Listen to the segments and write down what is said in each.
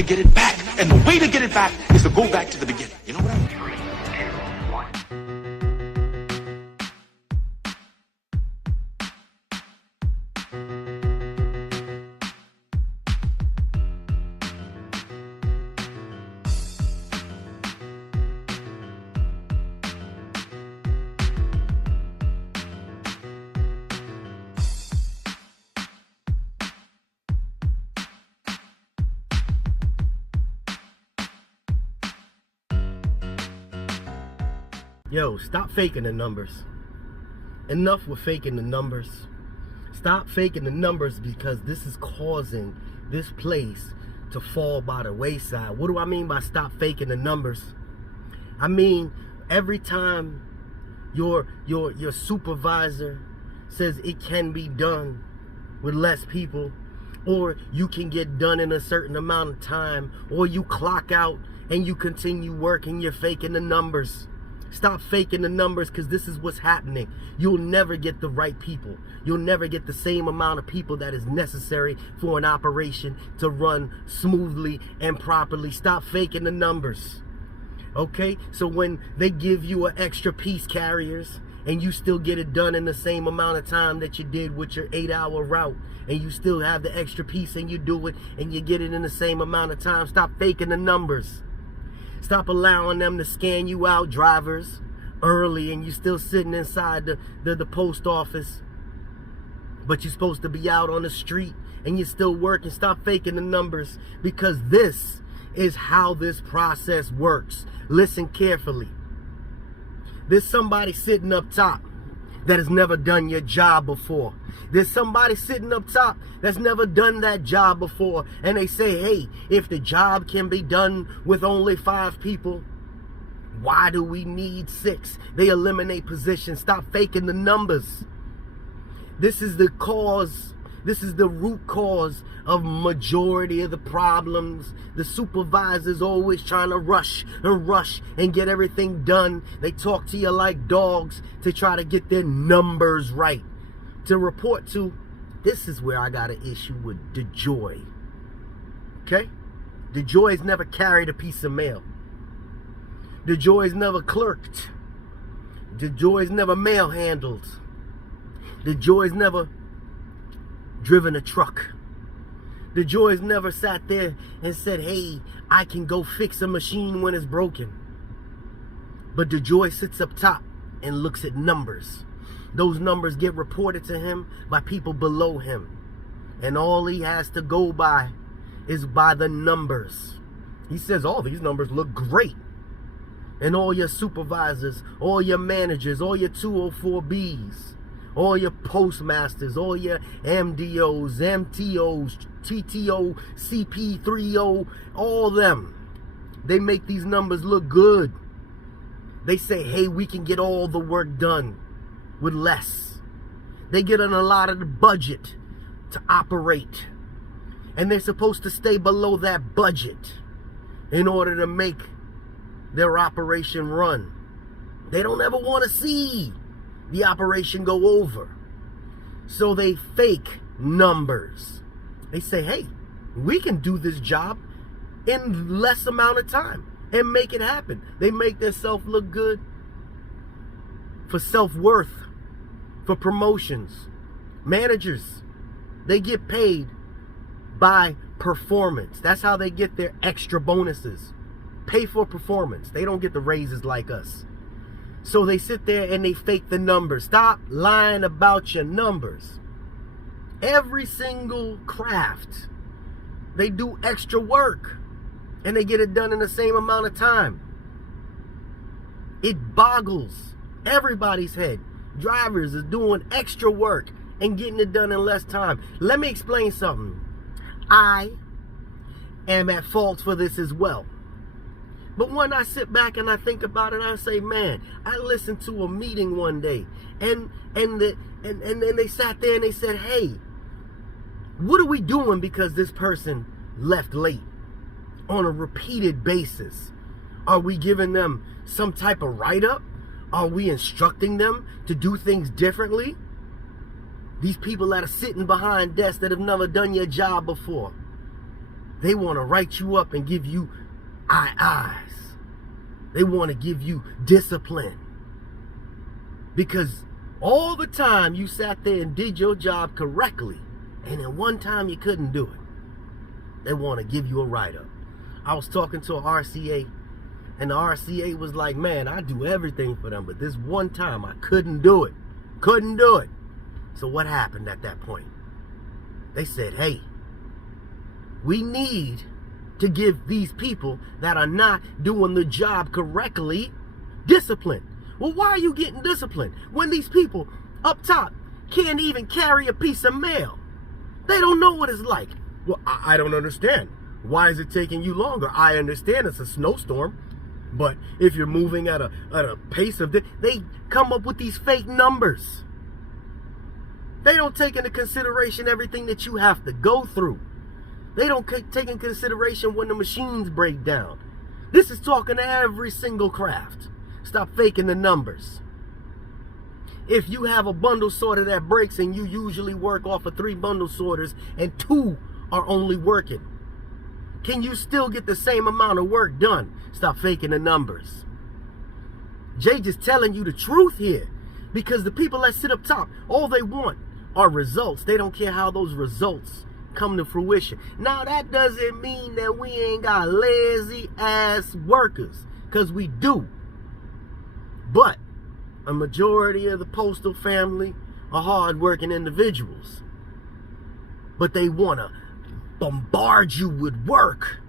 to get it back. And the way to get it back is to go back to the beginning. You know what I mean? Yo, stop faking the numbers. Enough with faking the numbers. Stop faking the numbers, because this is causing this place to fall by the wayside. What do I mean by stop faking the numbers? I mean, every time your supervisor says it can be done with less people, or you can get done in a certain amount of time, or you clock out and you continue working, you're faking the numbers. Stop faking the numbers, because this is what's happening. You'll never get the right people. You'll never get the same amount of people that is necessary for an operation to run smoothly and properly. Stop faking the numbers. Okay? So when they give you an extra piece carriers and you still get it done in the same amount of time that you did with your 8-hour route, and you still have the extra piece and you do it and you get it in the same amount of time, stop faking the numbers. Stop allowing them to scan you out, drivers, early, and you're still sitting inside the post office, but you're supposed to be out on the street and you're still working. Stop faking the numbers, because this is how this process works. Listen carefully. There's somebody sitting up top that has never done your job before. There's somebody sitting up top that's never done that job before, and they say, hey, if the job can be done with only 5 people, why do we need 6? They eliminate positions. Stop faking the numbers. This is the cause. This is the root cause of majority of the problems. The supervisor's always trying to rush and get everything done. They talk to you like dogs to try to get their numbers right. To report to, this is where I got an issue with DeJoy. Okay? DeJoy's never carried a piece of mail. DeJoy's never clerked. DeJoy's never mail handled. DeJoy's never driven a truck. DeJoy's never sat there and said, hey, I can go fix a machine when it's broken. But DeJoy sits up top and looks at numbers. Those numbers get reported to him by people below him. And all he has to go by is by the numbers. He says, oh, these numbers look great. And all your supervisors, all your managers, all your 204Bs, all your postmasters, all your MDOs, MTOs, TTO, CP30, all them, they make these numbers look good. They say, hey, we can get all the work done with less. They get an allotted budget to operate, and they're supposed to stay below that budget in order to make their operation run. They don't ever want to see the operation go over. So they fake numbers. They say, hey, we can do this job in less amount of time and make it happen. They make themselves look good for self-worth, for promotions. Managers, they get paid by performance. That's how they get their extra bonuses. Pay for performance. They don't get the raises like us. So they sit there and they fake the numbers. Stop lying about your numbers. Every single craft, they do extra work and they get it done in the same amount of time. It boggles everybody's head. Drivers is doing extra work and getting it done in less time. Let me explain something. I am at fault for this as well. But when I sit back and I think about it, I say, man, I listened to a meeting one day, and they sat there and they said, hey, what are we doing because this person left late on a repeated basis? Are we giving them some type of write-up? Are we instructing them to do things differently? These people that are sitting behind desks that have never done your job before. They want to write you up and give you eyes. They want to give you discipline. Because all the time you sat there and did your job correctly, and then one time you couldn't do it, they want to give you a write-up. I was talking to an RCA, and the RCA was like, man, I do everything for them, but this one time I couldn't do it. Couldn't do it. So what happened at that point? They said, hey, we need to give these people that are not doing the job correctly discipline. Well, why are you getting disciplined when these people up top can't even carry a piece of mail? They don't know what it's like. Well, I don't understand. Why is it taking you longer? I understand it's a snowstorm, but if you're moving at a pace of they come up with these fake numbers. They don't take into consideration everything that you have to go through. They don't take into consideration when the machines break down. This is talking to every single craft. Stop faking the numbers. If you have a bundle sorter that breaks and you usually work off of 3 bundle sorters and 2 are only working, can you still get the same amount of work done? Stop faking the numbers. Jay just telling you the truth here, because the people that sit up top, all they want are results. They don't care how those results come to fruition. Now that doesn't mean that we ain't got lazy ass workers, because we do. But a majority of the postal family are hard-working individuals. But they want to bombard you with work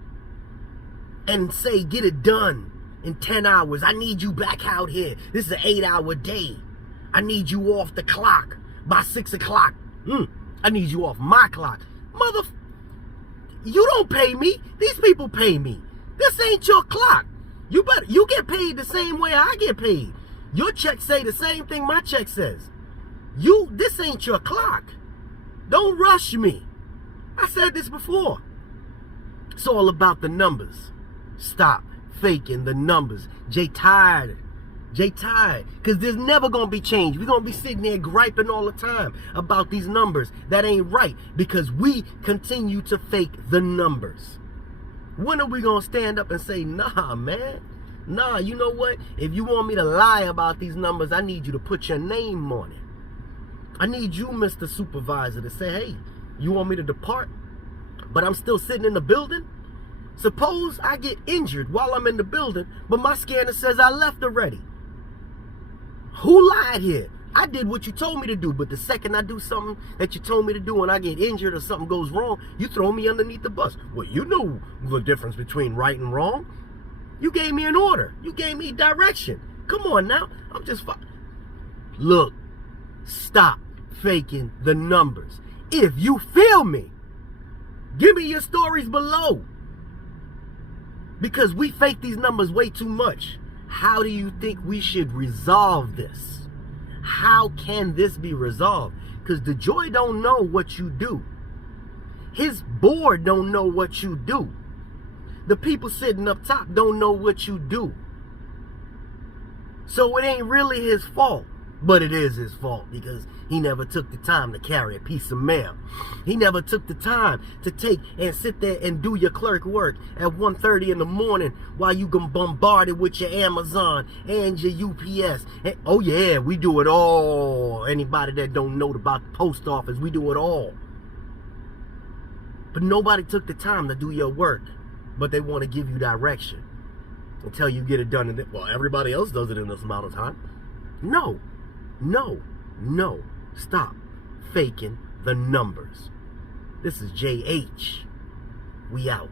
and say, get it done in 10 hours. I need you back out here. This is an 8-hour day. I need you off the clock by 6 o'clock. I need you off my clock. You don't pay me. These people pay me. This ain't your clock. You get paid the same way I get paid. Your check say the same thing my check says. This ain't your clock. Don't rush me. I said this before. It's all about the numbers. Stop faking the numbers. Jay tired. Because there's never going to be change. We're going to be sitting there griping all the time about these numbers. That ain't right, because we continue to fake the numbers. When are we going to stand up and say, nah, man? Nah, you know what? If you want me to lie about these numbers, I need you to put your name on it. I need you, Mr. Supervisor, to say, hey, you want me to depart, but I'm still sitting in the building? Suppose I get injured while I'm in the building, but my scanner says I left already. Who lied here? I did what you told me to do, but the second I do something that you told me to do and I get injured or something goes wrong, you throw me underneath the bus. Well, you know the difference between right and wrong. You gave me an order. You gave me direction. Come on now. I'm just Look, stop faking the numbers. If you feel me, give me your stories below. Because we fake these numbers way too much. How do you think we should resolve this? How can this be resolved? Because DeJoy don't know what you do. His board don't know what you do. The people sitting up top don't know what you do. So it ain't really his fault. But it is his fault, because he never took the time to carry a piece of mail. He never took the time to take and sit there and do your clerk work at 1:30 in the morning while you get bombarded with your Amazon and your UPS. And, oh yeah, we do it all. Anybody that don't know about the post office, we do it all. But nobody took the time to do your work. But they want to give you direction until you get it done. Well, everybody else does it in this amount of time. No. Stop faking the numbers. This is JH. We out.